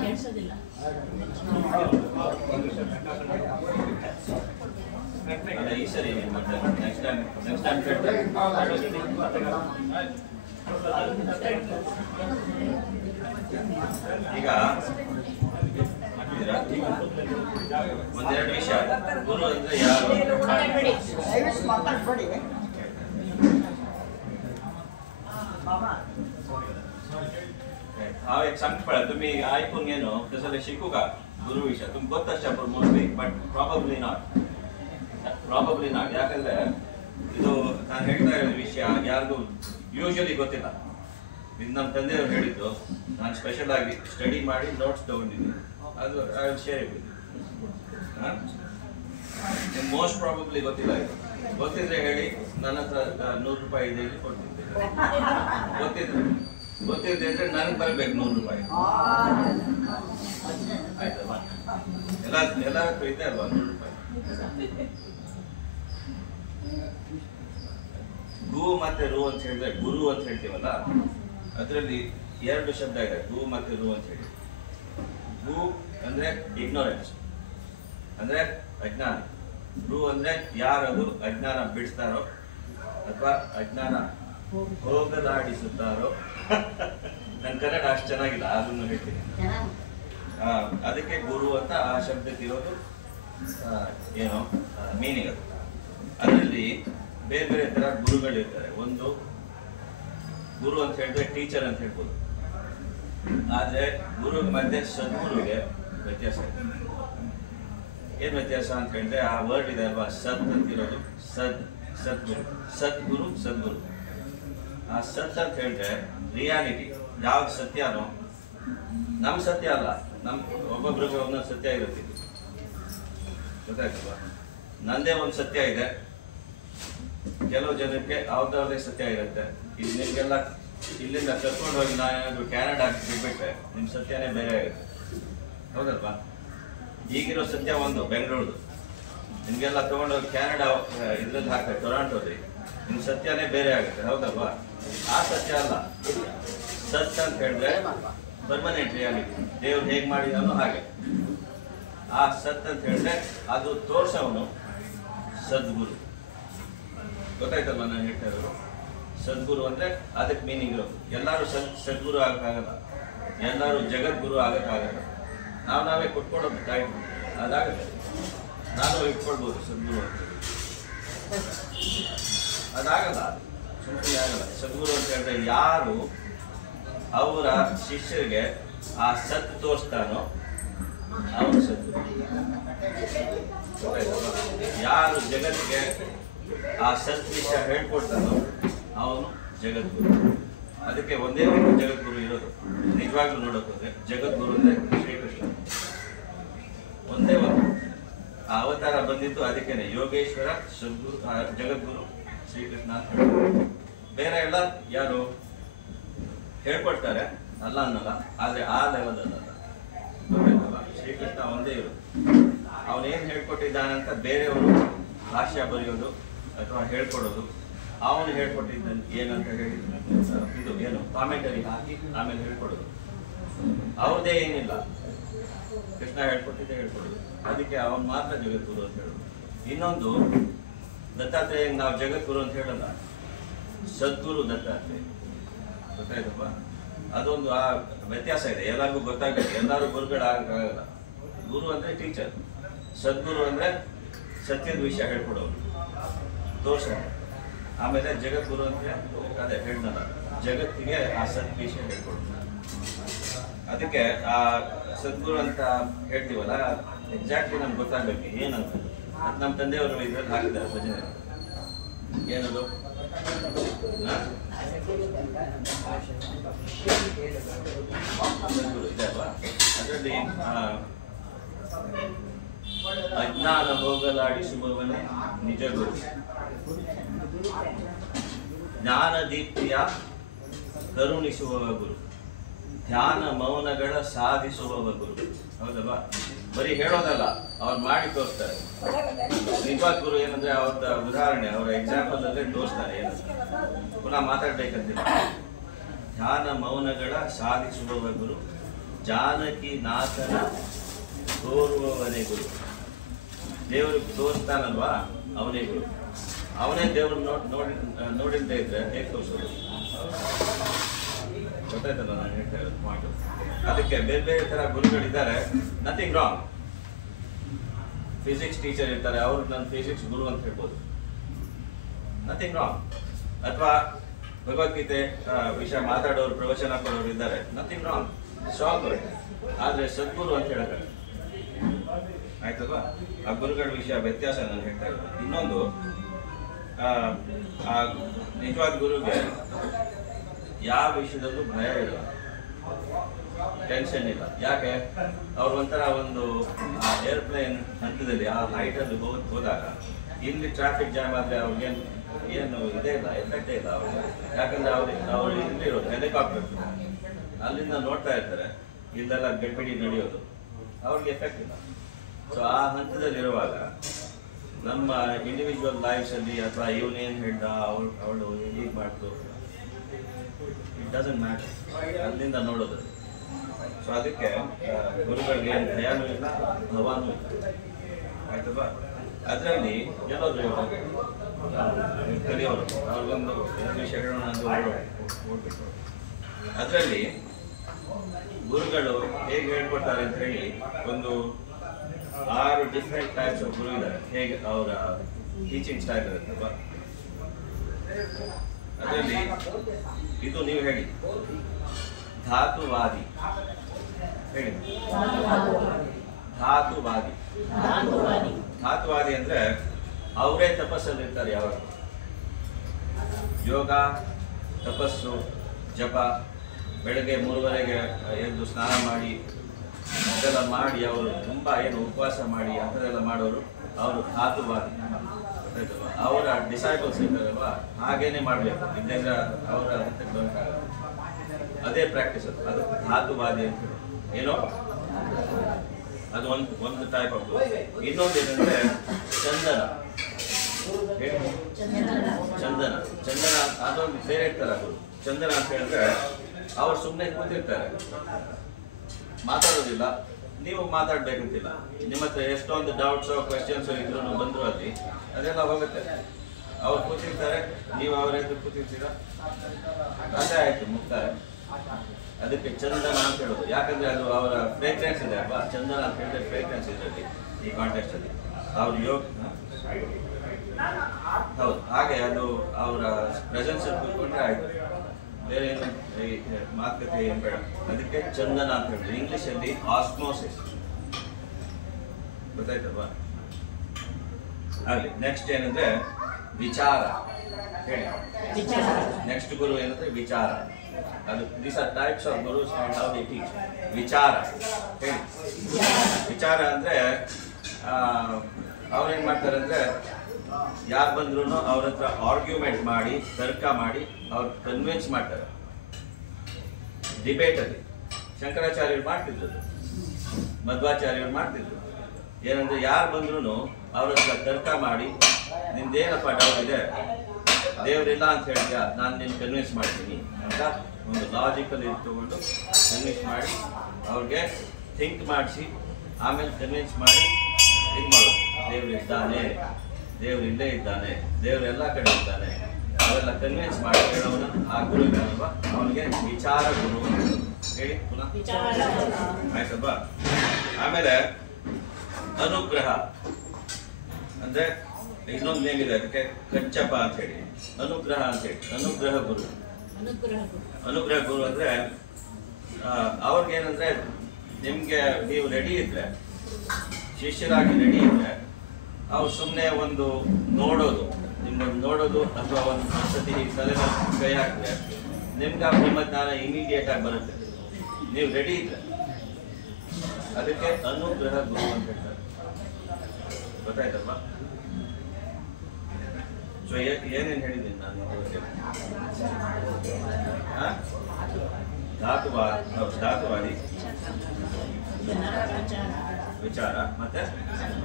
ಕೇಳಿಸೋದಿಲ್ಲ. ಈ ಸರಿ next time ಈಗ ಒಂದೆರಡು ವಿಷಯ. ಗುರು ಅಂದ್ರೆ ಯಾರು? हा एक सांग पळा तुम्ही ऐकून घेणं तसं शिकू का गुरुविषय तुम्ही ಗೊತ್ತು ಅಷ್ಟೇ ಮೋಸ್ಟ್ಲಿ ಬಟ್ ಪ್ರಾಬಬ್ಲಿ ನಾಟ್ ಯಾಕಂದ್ರೆ ಇದು ನಾನು ಹೇಳ್ತಾ ಇರೋ ವಿಷಯ ಯಾರಿಗೂ ಯೂಶಲಿ ಗೊತ್ತಿಲ್ಲ. ಇದು ನಮ್ಮ ತಂದೆಯವರು ಹೇಳಿದ್ದು, ನಾನು ಸ್ಪೆಷಲ್ ಆಗಿ ಸ್ಟಡಿ ಮಾಡಿ ನೋಟ್ಸ್ ತಗೊಂಡಿದ್ದೀನಿ. ಅದು I will share it. Most probably ಗೊತ್ತಿಲ್ಲ. ಇದು ಗೊತ್ತಿದ್ರೆ ಹೇಳಿ, ನನ್ನ ಹತ್ರ 100 ರೂಪಾಯಿ ಇದೆ, ಇಲ್ಲಿ ಕೊಡ್ತಿದ್ದೆ. ಗೊತ್ತಿದ್ರೆ ನನಗೆ ಬರಬೇಕು 100 ರೂಪಾಯಿ. ಆಯ್ತಲ್ವ? ಎಲ್ಲ ಇದೆ ಅಲ್ವಾ 100 ರೂಪಾಯಿ. ಗು ಮತ್ತೆ ರು ಅಂತ ಹೇಳಿದ್ರೆ ಗುರು ಅಂತ ಹೇಳ್ತೀವಲ್ಲ, ಅದರಲ್ಲಿ 2 ಶಬ್ದ ಇದೆ, ಗು ಮತ್ತೆ ರು ಅಂತ ಹೇಳಿ. ಗು ಅಂದ್ರೆ ಇಗ್ನೋರೆನ್ಸ್, ಅಂದ್ರೆ ಅಜ್ಞಾನ. ರು ಅಂದ್ರೆ ಯಾರದು ಅಜ್ಞಾನ ಬಿಡಿಸ್ತಾರೋ ಅಥವಾ ಅಜ್ಞಾನ ಹೋಗಲಾಡಿಸುತ್ತಾರೋ. ನನ್ನ ಕನ್ನಡ ಅಷ್ಟು ಚೆನ್ನಾಗಿಲ್ಲ, ಅದನ್ನು ಹೇಳ್ತೀನಿ. ಅದಕ್ಕೆ ಗುರು ಅಂತ ಆ ಶಬ್ದಕ್ಕಿರೋದು ಏನೋ ಮೀನಿಂಗ್. ಅದು ಅದರಲ್ಲಿ ಬೇರೆ ಬೇರೆ ತರ ಗುರುಗಳಿರ್ತಾರೆ. ಒಂದು ಗುರು ಅಂತ ಹೇಳಿದ್ರೆ ಟೀಚರ್ ಅಂತ ಹೇಳ್ಬೋದು. ಆದ್ರೆ ಗುರು ಮತ್ತೆ ಸದ್ಗುರುಗೆ ವ್ಯತ್ಯಾಸ ಇದೆ. ಏನ್ ವ್ಯತ್ಯಾಸ ಅಂತ ಹೇಳಿದ್ರೆ, ಆ ವರ್ಡ್ ಇದೆ ಅಲ್ವಾ, ಸತ್ ಅಂತಿರೋದು, ಸದ್ಗುರು. ಆ ಸತ್ ಅಂತ ಹೇಳಿದ್ರೆ ರಿಯಾಲಿಟಿ. ಯಾವ ಸತ್ಯನೋ ನಮ್ ಸತ್ಯ ಅಲ್ಲ, ನಮ್ ಒಬ್ಬೊಬ್ರಿಗೆ ಒಂದೊಂದು ಸತ್ಯ ಇರುತ್ತೆ. ಗೊತ್ತಾಯ್ತಲ್ವಾ? ನಂದೇ ಒಂದು ಸತ್ಯ ಇದೆ, ಕೆಲವು ಜನಕ್ಕೆ ಅವ್ರದ್ದೇ ಸತ್ಯ ಇರುತ್ತೆ. ಇದು ನಿಮ್ಗೆಲ್ಲ ಇಲ್ಲಿಂದ ಕರ್ಕೊಂಡು ಹೋಗಿ ನಾನು ಕ್ಯಾನಡಾ ಬಿಟ್ಬಿಟ್ರೆ ನಿಮ್ ಸತ್ಯನೇ ಬೇರೆ ಆಗುತ್ತೆ. ಹೌದಲ್ವಾ? ಈಗಿರೋ ಸತ್ಯ ಒಂದು ಬೆಂಗಳೂರು, ನಿಮ್ಗೆಲ್ಲ ತಗೊಂಡೋಗಿ ಕ್ಯಾನಡಾ ಇದ್ರಲ್ಲಿ ಹಾಕ್ತಾರೆ ಟೊರಾಂಟೋದಲ್ಲಿ, ನಿಮ್ ಸತ್ಯನೇ ಬೇರೆ ಆಗುತ್ತೆ. ಹೌದಲ್ವಾ? ಆ ಸತ್ಯ ಅಲ್ಲ. ಸತ್ಯ ಅಂತ ಹೇಳಿದ್ರೆ ಪರ್ಮನೆಂಟ್ ರಿಯಾಲಿಟಿ, ದೇವ್ರು ಹೇಗ್ ಮಾಡಿದವನು ಹಾಗೆ. ಆ ಸತ್ ಅಂತ ಹೇಳಿದ್ರೆ ಅದು ತೋರ್ಸವನು ಸದ್ಗುರು. ಗೊತ್ತಾಯ್ತಲ್ವ ನಾನು ಹೇಳ್ತಾ ಇರೋದು? ಸದ್ಗುರು ಅಂದ್ರೆ ಅದಕ್ಕೆ ಮೀನಿಂಗ್ ಇರೋದು. ಎಲ್ಲರೂ ಸದ್ಗುರು ಆಗಕ್ಕಾಗಲ್ಲ, ಎಲ್ಲರೂ ಜಗದ್ಗುರು ಆಗಕ್ಕಾಗಲ್ಲ. ನಾವೇ ಕೊಟ್ಕೊಡೋದು ಟೈಮ್, ಅದಾಗುತ್ತೆ. ನಾನು ಇಟ್ಕೊಳ್ಬೋದು ಸದ್ಗುರು ಅಂತ, ಅದಾಗಲ್ಲ, ಸುಮ್ಮನೆ ಆಗಲ್ಲ. ಸದ್ಗುರು ಅಂತ ಹೇಳಿದ್ರೆ ಯಾರು ಅವರ ಶಿಷ್ಯರಿಗೆ ಆ ಸತ್ ತೋರಿಸ್ತಾನೋ ಅವನು ಸದ್ಗುರು. ಯಾರು ಜಗತ್ತಿಗೆ ಆ ಸತ್ ವಿಷಯ ಹೇಳ್ಕೊಡ್ತಾನೋ ಅವನು ಜಗದ್ಗುರು. ಅದಕ್ಕೆ ಒಂದೇ ಜಗದ್ಗುರು ಇರೋದು. ನಿಜವಾಗ್ಲೂ ನೋಡೋಕೆ ಹೋದ್ರೆ ಜಗದ್ಗುರು ಅಂದ್ರೆ ಶ್ರೀಕೃಷ್ಣ ಒಂದೇ ಒಂದು. ಆ ಅವತಾರ ಬಂದಿದ್ದು ಅದಕ್ಕೇನೆ, ಯೋಗೇಶ್ವರ ಸದ್ಗುರು ಜಗದ್ಗುರು ಶ್ರೀಕೃಷ್ಣ ಅಂತ ಹೇಳ್ತಾರೆ. ಬೇರೆ ಎಲ್ಲ ಯಾರು ಹೇಳ್ಕೊಡ್ತಾರೆ ಅಲ್ಲ ಅನ್ನಲ್ಲ, ಆದ್ರೆ ಆ ಲೆವೆಲ್ ಅಲ್ಲ. ಶ್ರೀಕೃಷ್ಣ ಒಂದೇ ಇರೋದು. ಅವನೇನ್ ಹೇಳ್ಕೊಟ್ಟಿದ್ದಾನಂತ ಬೇರೆಯವರು ಭಾಷ್ಯ ಬರೆಯೋದು ಅಥವಾ ಹೇಳ್ಕೊಡೋದು, ಅವನು ಹೇಳ್ಕೊಟ್ಟಿದ್ದ ಏನಂತ ಹೇಳಿ ಇದು ಏನು ಕಾಮೆಂಟರಿ ಹಾಕಿ ಆಮೇಲೆ ಹೇಳ್ಕೊಡೋದು. ಅವ್ರದೇ ಏನಿಲ್ಲ, ಕೃಷ್ಣ ಹೇಳ್ಕೊಟ್ಟಿದ್ದೆ ಹೇಳ್ಕೊಡೋದು. ಅದಕ್ಕೆ ಅವನು ಮಾತ್ರ ಜಗದ್ಗುರು ಅಂತ ಹೇಳೋದು. ಇನ್ನೊಂದು ದತ್ತಾತ್ರೇಯ ನಾವು ಜಗದ್ಗುರು ಅಂತ ಹೇಳಲ್ಲ, ಸದ್ಗುರು ದತ್ತಾತ್ರೇಯ. ಗೊತ್ತಾಯ್ತಪ್ಪ? ಅದೊಂದು ಆ ವ್ಯತ್ಯಾಸ ಇದೆ. ಎಲ್ಲರಿಗೂ ಗೊತ್ತಾಗಬೇಕು, ಎಲ್ಲರೂ ಗುರುಗಳಾಗಲ್ಲ. ಗುರು ಅಂದ್ರೆ ಟೀಚರ್, ಸದ್ಗುರು ಅಂದ್ರೆ ಸತ್ಯದ ವಿಷಯ ಹೇಳ್ಕೊಡೋರು, ತೋರ್ಸೋರು. ಆಮೇಲೆ ಜಗದ್ಗುರು ಅಂದ್ರೆ ಅದೇ ಹೇಳ್ದಲ್ಲ, ಜಗತ್ತಿಗೆ ಆ ಸತ್ ವಿಷಯ ಹೇಳ್ಕೊಡೋದು. ಅದಕ್ಕೆ ಆ ಸದ್ಗುರು ಅಂತ ಹೇಳ್ತೀವಲ್ಲ, ಎಕ್ಸಾಕ್ಟ್ಲಿ ನಮ್ಗೆ ಗೊತ್ತಾಗಬೇಕು ಏನಂತ. ಅದು ನಮ್ಮ ತಂದೆಯವರು ಇದ್ರಲ್ಲಿ ಹಾಕಿದ್ದಾರೆ ಭಜನೆ. ಏನದು? ಸದ್ಗುರು ಇದೆ ಅಲ್ವಾ? ಅದರಲ್ಲಿ ಅಜ್ಞಾನ ಹೋಗಲಾಡಿಸುವವನೇ ನಿಜ ಗುರು, ಜ್ಞಾನ ದೀಪ್ತಿಯ ಕರುಣಿಸುವವ ಗುರು, ಧ್ಯಾನ ಮೌನಗಳ ಸಾಧಿಸುವವ ಗುರು. ಹೌದಲ್ವಾ? ಬರೀ ಹೇಳೋದಲ್ಲ, ಅವ್ರು ಮಾಡಿ ತೋರಿಸ್ತಾರೆ. ನಿಜವಾದ ಗುರು ಏನಂದ್ರೆ ಅವ್ರ ಉದಾಹರಣೆ, ಅವರ ಎಕ್ಸಾಂಪಲ್ ಅಲ್ಲೇ ತೋರಿಸ್ತಾರೆ. ಏನಂತ ಪುನಃ ಮಾತಾಡ್ಬೇಕಂತಿಲ್ಲ. ಧ್ಯಾನ ಮೌನಗಳ ಸಾಧಿಸುವವ ಗುರು, ಜಾನಕಿ ನಾಥನ ತೋರುವವನೇ ಗುರು. ದೇವ್ರಿಗೆ ತೋರಿಸ್ತಾನಲ್ವಾ ಅವನೇ ಗುರು. ಅವನೇ ದೇವ್ರು ನೋಡಿದ್ದೇ ಇದ್ರೆ ಹೇಗೆ ತೋರಿಸೋದು? ಗೊತ್ತಾಯ್ತಲ್ಲ ನಾನು ಹೇಳ್ತಾ ಇರೋದು ಪಾಯಿಂಟ್. ಅದಕ್ಕೆ ಬೇರೆ ಬೇರೆ ಥರ ಗುರುಗಳಿದ್ದಾರೆ, ನಥಿಂಗ್ ರಾಂಗ್. ಫಿಸಿಕ್ಸ್ ಟೀಚರ್ ಇರ್ತಾರೆ, ಅವ್ರು ನನ್ನ ಫಿಸಿಕ್ಸ್ ಗುರು ಅಂತ ಹೇಳ್ಬೋದು, ನಥಿಂಗ್ ರಾಂಗ್. ಅಥವಾ ಭಗವದ್ಗೀತೆ ವಿಷಯ ಮಾತಾಡೋರು, ಪ್ರವಚನ ಕೊಡೋರು ಇದ್ದಾರೆ, ನಥಿಂಗ್ ರಾಂಗ್, ಸಾಲ್ವ್. ಆದರೆ ಸದ್ಗುರು ಅಂತ ಹೇಳಕ್ಕೆ ಆಯ್ತಲ್ವಾ? ಆ ಗುರುಗಳ ವಿಷಯ ವ್ಯತ್ಯಾಸ ನಾನು ಹೇಳ್ತಾ ಇರೋದು. ಇನ್ನೊಂದು, ಆ ನಿಜವಾದ ಗುರುಗೆ ಯಾವ ವಿಷಯದಲ್ಲೂ ಭಯ ಇಲ್ಲ, ಟೆನ್ಷನ್ ಇಲ್ಲ. ಯಾಕೆ? ಅವ್ರು ಒಂಥರ ಒಂದು ಏರ್ಪ್ಲೇನ್ ಹಂತದಲ್ಲಿ ಆ ಹೈಟಲ್ಲಿ ಹೋದಾಗ ಇಲ್ಲಿ ಟ್ರಾಫಿಕ್ ಜಾಮ್ ಆದರೆ ಅವ್ರಿಗೇನು ಏನು ಇದೇ ಇಲ್ಲ, ಎಫೆಕ್ಟೇ ಇಲ್ಲ ಅವ್ರಿಗೆ. ಯಾಕಂದ್ರೆ ಅವ್ರು ಇಲ್ಲಿರೋದು ಹೆಲಿಕಾಪ್ಟರ್, ಅಲ್ಲಿಂದ ನೋಡ್ತಾ ಇರ್ತಾರೆ ಇಲ್ಲೆಲ್ಲ ಗಡ್ಬಿಡಿ ನಡೆಯೋದು, ಅವ್ರಿಗೆ ಎಫೆಕ್ಟ್ ಇಲ್ಲ. ಸೊ ಆ ಹಂತದಲ್ಲಿರುವಾಗ ನಮ್ಮ ಇಂಡಿವಿಜುವಲ್ ಲೈಫ್ಸಲ್ಲಿ ಅಥವಾ ಇವನೇನು ಹೇಳ್ದ, ಅವಳು ಹೀಗೆ ಮಾಡ್ತು, ಇಟ್ ಡಸಂಟ್ ಮ್ಯಾಟರ್, ಅಲ್ಲಿಂದ ನೋಡೋದು. ಸೊ ಅದಕ್ಕೆ ಗುರುಗಳಿಗೆ ಏನು ಭಯನೂ ಇಲ್ಲ, ಭವಾನೂ ಇಲ್ಲ, ಆಯ್ತಲ್ವಾ? ಅದರಲ್ಲಿ ಎಲ್ಲೋದ್ರು ಕಲಿಯೋರು ಅವ್ರಿಗೊಂದು ವಿಷಯ ಹೇಳೋಣ ಅಂತ ಓಡ್ಬಿಟ್ಟು, ಅದರಲ್ಲಿ ಗುರುಗಳು ಹೇಗೆ ಹೇಳ್ಕೊಡ್ತಾರೆ ಅಂತ ಹೇಳಿ ಒಂದು 6 ಡಿಫ್ರೆಂಟ್ ಟೈಪ್ಸ್ ಆಫ್ ಗುರು ಇದ್ದಾರೆ. ಹೇಗೆ ಅವರ ಟೀಚಿಂಗ್ ಸ್ಟೈಲ್ ಇರುತ್ತಲ್ವಾ, ಅದರಲ್ಲಿ ಇದು ನೀವು ಹೇಳಿ, ಧಾತುವಾದಿ ಹೇಳಿ. ಧಾತುವಾದಿ. ಧಾತುವಾದಿ ಅಂದ್ರೆ ಅವರೇ ತಪಸ್ಸಲ್ಲಿರ್ತಾರೆ. ಯಾವಾಗ ಯೋಗ, ತಪಸ್ಸು, ಜಪ, ಬೆಳಗ್ಗೆ 3:30ಗೆ ಎದ್ದು ಸ್ನಾನ ಮಾಡಿ ಅದೆಲ್ಲ ಮಾಡಿ ಅವರು ತುಂಬ ಏನು ಉಪವಾಸ ಮಾಡಿ ಅಂಥದ್ದೆಲ್ಲ ಮಾಡೋರು ಅವರು ಧಾತುವಾದಿ. ಗೊತ್ತಾಯ್ತಲ್ವ? ಅವರ ಡಿಸೈಬಲ್ಸ್ ಇರ್ತಾರಲ್ವ, ಹಾಗೇನೆ ಮಾಡಬೇಕು, ಇದ್ದಾಗ ಅವರ ಹತ್ತಕ್ಕೆ ಬರೋಕ್ಕಾಗಲ್ಲ. ಅದೇ ಪ್ರಾಕ್ಟೀಸ್ ಅದು ಧಾತುವಾದಿ ಅಂತ ಹೇಳಿ. ಏನೋ ಅದು ಒಂದು ಟೈಪ್ ಆಫ್. ಇನ್ನೊಂದು ಏನಂದ್ರೆ ಚಂದನ. ಚಂದನ ಚಂದನ ಅದೊಂದು ಬೇರೆ ಇರ್ತಾರೆ. ಅದು ಚಂದನ ಅಂತ ಹೇಳಿದ್ರೆ ಅವ್ರು ಸುಮ್ಮನೆ ಕೂತಿರ್ತಾರೆ, ಮಾತಾಡೋದಿಲ್ಲ, ನೀವು ಮಾತಾಡ್ಬೇಕಂತಿಲ್ಲ. ನಿಮ್ಮ ಹತ್ರ ಎಷ್ಟೊಂದು ಡೌಟ್ಸು ಕ್ವೆಶ್ಚನ್ಸು ಇದ್ರು ಬಂದ್ರು ಅಲ್ಲಿ ಅದೆಲ್ಲ ಹೋಗುತ್ತೆ. ಅವ್ರು ಕೂತಿರ್ತಾರೆ, ನೀವು ಅವ್ರ ಎದುರು ಕೂತಿರ್ತೀರ, ಅದೇ ಆಯ್ತು, ಮುಕ್ತಾರೆ. ಅದಕ್ಕೆ ಚಂದನ ಅಂತ ಹೇಳೋದು. ಯಾಕಂದ್ರೆ ಅದು ಅವರ ಫ್ರೇಗ್ರೆನ್ಸ್ ಇದೆ ಅಲ್ವಾ, ಚಂದನ ಅಂತ ಹೇಳಿದ್ರೆ ಫ್ರೇಗ್ರೆನ್ಸ್ ಇದರಲ್ಲಿ ಈ ಕಾಂಟೆಕ್ಸ್ಟ್ ಅಲ್ಲಿ. ಅವ್ರ ಯೋಗ ಹೌದು, ಹಾಗೆ ಅದು ಅವರ ಪ್ರೆಸೆನ್ಸ್ ಕೂತ್ಕೊಂಡ್ರೆ ಆಯ್ತು, ಬೇರೆ ಏನು ಮಾತುಕತೆ ಏನು ಬೇಡ. ಅದಕ್ಕೆ ಚಂದನ ಅಂತ ಹೇಳಿದ್ರು. ಇಂಗ್ಲಿಷಲ್ಲಿ ಆಸ್ಮೋಸಿಸ್. ಗೊತ್ತಾಯ್ತಲ್ವಾ? ಆಗಲಿ. ನೆಕ್ಸ್ಟ್ ಏನಂದ್ರೆ ವಿಚಾರ. ಹೇಳಿ. ನೆಕ್ಸ್ಟ್ ಗುರು ಏನಂದ್ರೆ ವಿಚಾರ. ಅದು these are types of gurus and how they teach. ವಿಚಾರ ಹೇಳಿ. ವಿಚಾರ ಅಂದ್ರೆ ಅವ್ರೇನ್ ಮಾಡ್ತಾರೆ ಅಂದ್ರೆ ಯಾರು ಬಂದ್ರು ಅವ್ರ ಹತ್ರ ಆರ್ಗ್ಯುಮೆಂಟ್ ಮಾಡಿ, ತರ್ಕ ಮಾಡಿ ಅವ್ರು ಕನ್ವಿನ್ಸ್ ಮಾಡ್ತಾರೆ. ಡಿಬೇಟ್ ಅಲ್ಲಿ ಶಂಕರಾಚಾರ್ಯರು ಮಾಡ್ತಿದ್ರು, ಮಧ್ವಾಚಾರ್ಯರು ಮಾಡ್ತಿದ್ರು. ಏನಂದ್ರೆ ಯಾರು ಬಂದ್ರು ಅವ್ರ ಹತ್ರ ತರ್ಕ ಮಾಡಿ, ನಿಮ್ದೇನಪ್ಪ ಡೌಟ್ ಇದೆ, ದೇವರಿಲ್ಲ ಅಂತ ಹೇಳ್ತೀಯ, ನಾನು ನಿನ್ನ ಕನ್ವಿನ್ಸ್ ಮಾಡ್ತೀನಿ ಅಂತ ಒಂದು ಲಾಜಿಕಲ್ ಇದು ತಗೊಂಡು ಕನ್ವಿನ್ಸ್ ಮಾಡಿ ಅವ್ರಿಗೆ ಥಿಂಕ್ ಮಾಡಿಸಿ ಆಮೇಲೆ ಕನ್ವಿನ್ಸ್ ಮಾಡಿ ಇದು ಮಾಡೋದು. ದೇವರಿದ್ದಾನೆ, ದೇವ್ರು ಇಲ್ಲೇ ಇದ್ದಾನೆ, ದೇವರೆಲ್ಲ ಕಡೆ ಇದ್ದಾನೆ, ಅವೆಲ್ಲ ಕನ್ವಿನ್ಸ್ ಮಾಡಿ ಹೇಳೋನು ಆ ಗುರು ಇದ್ದಾನಲ್ವಾ, ಅವನಿಗೆ ವಿಚಾರ ಗುರು ಹೇಳಿ. ಪುನಃ ಆಯ್ತಪ್ಪ. ಆಮೇಲೆ ಅನುಗ್ರಹ ಅಂದ್ರೆ ಇನ್ನೊಂದು ನೇಮ್ ಇದೆ ಅದಕ್ಕೆ, ಕಚ್ಚಪ್ಪ ಅಂತ ಹೇಳಿ, ಅನುಗ್ರಹ ಅಂತ ಹೇಳಿ. ಅನುಗ್ರಹ ಗುರು. ಅನುಗ್ರಹ ಗುರು ಅಂದ್ರೆ ಅವ್ರಿಗೇನಂದ್ರೆ ನಿಮ್ಗೆ ನೀವು ರೆಡಿ ಇದ್ರೆ, ಶಿಷ್ಯರಾಗಿ ರೆಡಿ ಇದ್ರೆ, ಅವ್ರು ಸುಮ್ಮನೆ ಒಂದು ನೋಡೋದು, ನಿಮ್ಮನ್ನು ನೋಡೋದು ಅಥವಾ ಒಂದು ಸತಿ ತಲೆ ಕೈ ಹಾಕಿದ್ರೆ ನಿಮ್ಗೆ ನಿಮ್ಮ ಜ್ಞಾನ ಇಮಿಡಿಯೇಟ್ ಆಗಿ ಬರುತ್ತೆ, ನೀವು ರೆಡಿ ಇದ್ರೆ. ಅದಕ್ಕೆ ಅನುಗ್ರಹ ಗುರು ಅಂತ ಹೇಳ್ತಾರೆ. ಗೊತ್ತಾಯ್ತಲ್ವಾ? ಸೊ ಏನೇನು ಹೇಳಿದ್ದೀನಿ ನಾನು ಧಾತುವಾದಿ, ವಿಚಾರ ಮತ್ತೆ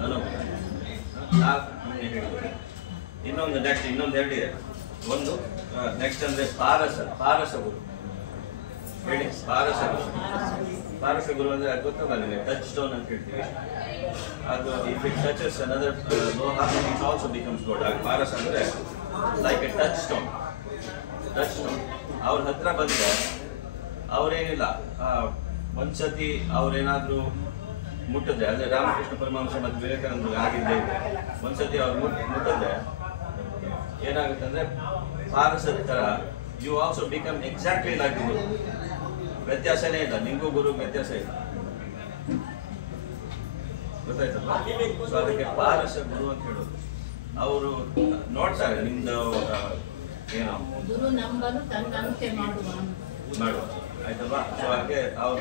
ಅನುಗ್ರಹ. ಹೇಳಿದ್ದೀನಿ. ಇನ್ನೊಂದು ನೆಕ್ಸ್ಟ್ ಇನ್ನೊಂದು ಎರಡಿದೆ. ಒಂದು ನೆಕ್ಸ್ಟ್ ಅಂದ್ರೆ ಪಾರಸ ಗುರು. ಹೇಳಿ. ಪಾರಸ ಗುರು ಅಂದ್ರೆ ಅದು ಗೊತ್ತಲ್ಲ ನಿಮಗೆ, ಟಚ್ ಸ್ಟೋನ್ ಅಂತ ಹೇಳ್ತೀವಿ. ಅದು ಇಫ್ ಇಟ್ ಟಚಸ್ ಅನದರ್ ಲೋಹ ಇಟ್ ಆಲ್ಸೋ ಬಿಕಮ್ಸ್ ಗೋಲ್ಡ್. ಆಗ ಪಾರಸ ಅಂದ್ರೆ ಲೈಕ್ ಎ ಟಚ್ ಸ್ಟೋನ್. ಅವ್ರ ಹತ್ರ ಬಂದ್ರೆ ಅವ್ರೇನಿಲ್ಲ, ಒಂದ್ಸತಿ ಅವ್ರೇನಾದ್ರೂ ಮುಟ್ಟಿದ್ರೆ, ಅಂದ್ರೆ ರಾಮಕೃಷ್ಣ ಪರಮಹಂಸ ಮತ್ತು ವಿವೇಕಾನಂದ ಆಗಿದ್ದೆ, ಒಂದ್ಸತಿ ಅವ್ರು ಮುಟ್ಟಿದ್ರೆ ಏನಾಗುತ್ತೆ ಅಂದ್ರೆ ಪಾರಸದ ತರ you also become exactly like guru. ವ್ಯತ್ಯಾಸನೇ ಇಲ್ಲ, ನಿಂಗೂ ಗುರು ವ್ಯತ್ಯಾಸ ಇಲ್ಲ. ಗೊತ್ತಾಯ್ತಲ್ಲ? ಸೊ ಅದಕ್ಕೆ ಪಾರಸ ಗುರು ಅಂತ ಹೇಳೋದು. ಅವರು ನೋಡ್ತಾರೆ ನಿಮ್ದು ಏನೋ ಗುರು ನಂಬಲು ತನ್ನಂತೆ ಮಾಡುವ ಆಯ್ತಲ್ವಾ? ಸೊ ಅದಕ್ಕೆ ಅವ್ರು